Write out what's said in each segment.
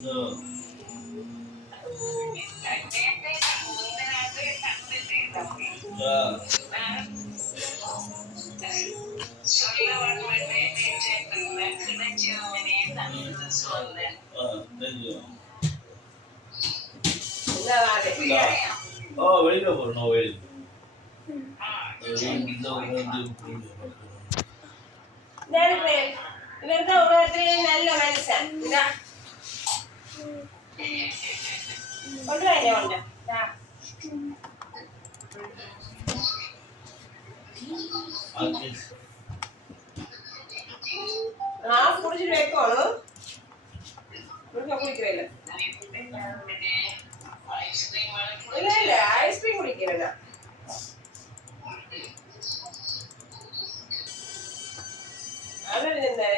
வெளியில போறோம் இவர்தான் உலகத்திலே நல்ல மனுஷன் கொண்டு நான் குடிச்சிட்டு வைக்கணும் குடிக்கிறேன் இல்ல ஐஸ்கிரீம் குடிக்கிறேன்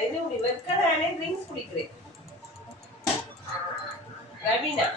இது வெக்கதானே ட்ரிங்க்ஸ் குடிக்கிறேன் ரவீனா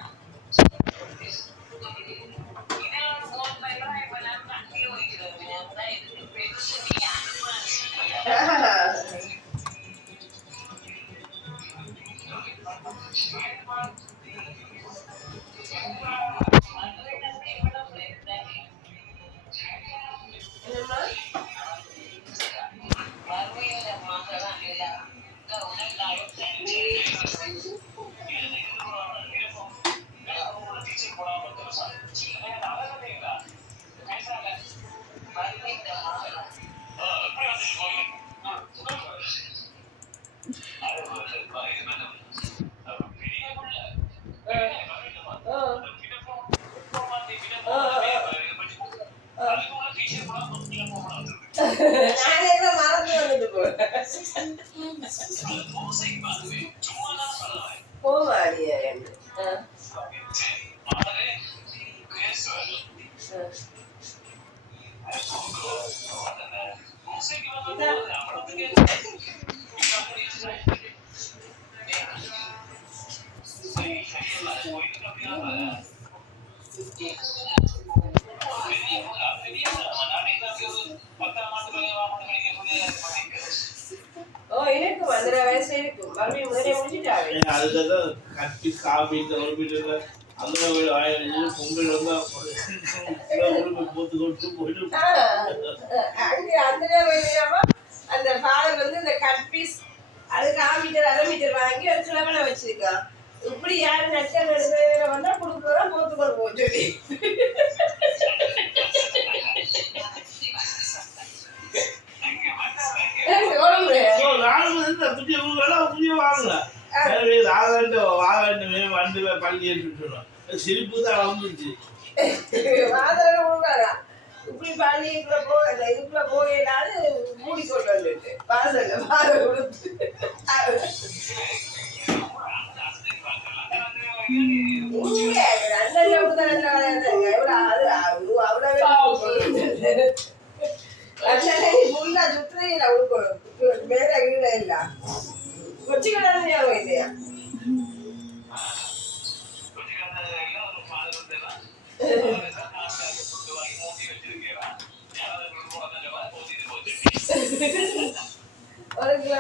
அந்த ஃபாதர் வந்து இந்த கட் பீஸ் அது 1/4 மீட்டர் 1/2 மீட்டர் வாங்கி ஒரு கிளவல வச்சிருக்கா இப்படி யாரு நச்சல் எடுத்து வந்தா கொடுக்குறதா போத்து கொண்டு போச்சு சிரிப்பு தான் வந்துச்சு இப்படி பள்ளிக்குள்ள போக இதுக்குள்ள போயிடாது மூடிக்கொண்டு வந்துட்டு பாசங்க பாரு கொடுத்து சுற்றுல மேல கீழே இல்ல கொச்சிக்கடை ஞாபகம் இல்லையா ஒரு கிலோ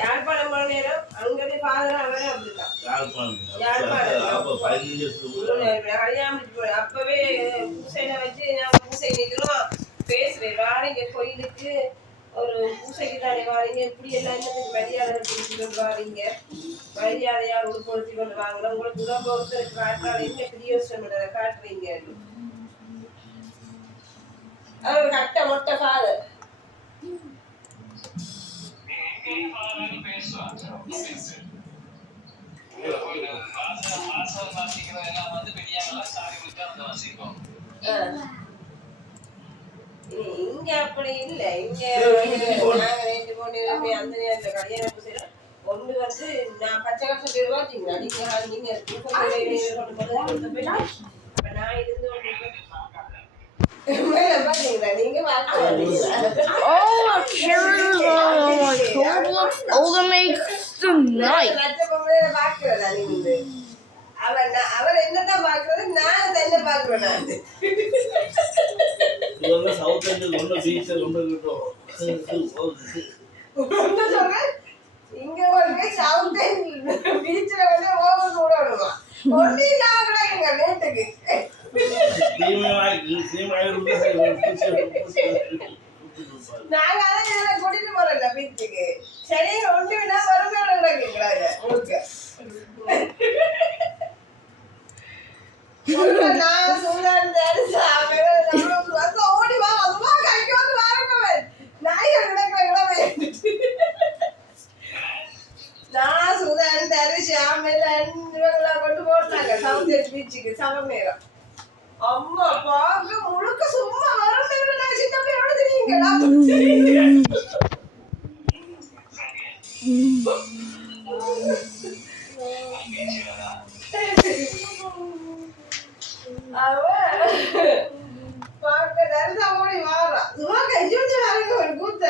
யாழ்ப்பாணம் போன நேரம் அங்கே ஃபாதர் அவரே அப்படிதான் அப்பவே பூசையில வச்சு நான் பூசை நிற்கிறோம் பேசுறேன் வாரீங்க கோயிலுக்கு ஒரு பூசைக்கு தானே வாரீங்க இப்படி எல்லாம் இன்னும் மரியாதை கொடுத்து கொண்டு வாரீங்க மரியாதையா உட்படுத்தி கொண்டு வாங்கணும் உங்களுக்கு உடம்பு ஒருத்தருக்கு காட்டுறாங்க என்ன பிரியோசனம் காட்டுறீங்க அது ஒரு கட்ட மொட்டை ஃபாதர் இங்க அப்படி இல்ல இங்க நாங்க 2 பொண்ணு அந்த நேரத்துல கல்யாணம் பூசையில ஒண்ணு வந்து நான் பச்சை கட்சம் பேர் பாத்தீங்களா நீங்க நான் இருந்து மேல பாத்தீங்களா நீங்க Oh, Karen, my code looks old and makes tonight. பாக்குறதா நீங்க அவர் என்னதான் பாக்குறது நான் என்ன பாக்குறேன் நான் இதெல்லாம் சவுத் இந்தியன் ஒண்ணு பீச் ஒண்ணு கிட்டோம் இங்க வந்து சவுத் இந்தியன் பீச்ல வந்து ஓவர் கூட விடுவான் ஒண்ணு இல்லாம கூட எங்க வீட்டுக்கு நாங்க அதான் கூட்டிட்டு போறோம்ல பீச்சுக்கு சரி ஒண்ணு வினா வறுமையோட கிடக்குறாங்க நான் சூடான் ஓடி வா அதுவா கைக்கு வந்து வாரவன் நாய்கள் கிடக்குறாங்க நான் சூடான் தரிசி ஆಮೇಲೆ இவங்களா கொண்டு போட்டாங்க சவுத் பீச்சுக்கு சமம் நேரம் அம்மா பாக்க முழுக்க சும்மா வரும் நான் சின்ன பிள்ளையோட தெரியுங்களா பாக்க நல்லா ஓடி வாரா சும்மா கையோட வரங்க ஒரு கூத்த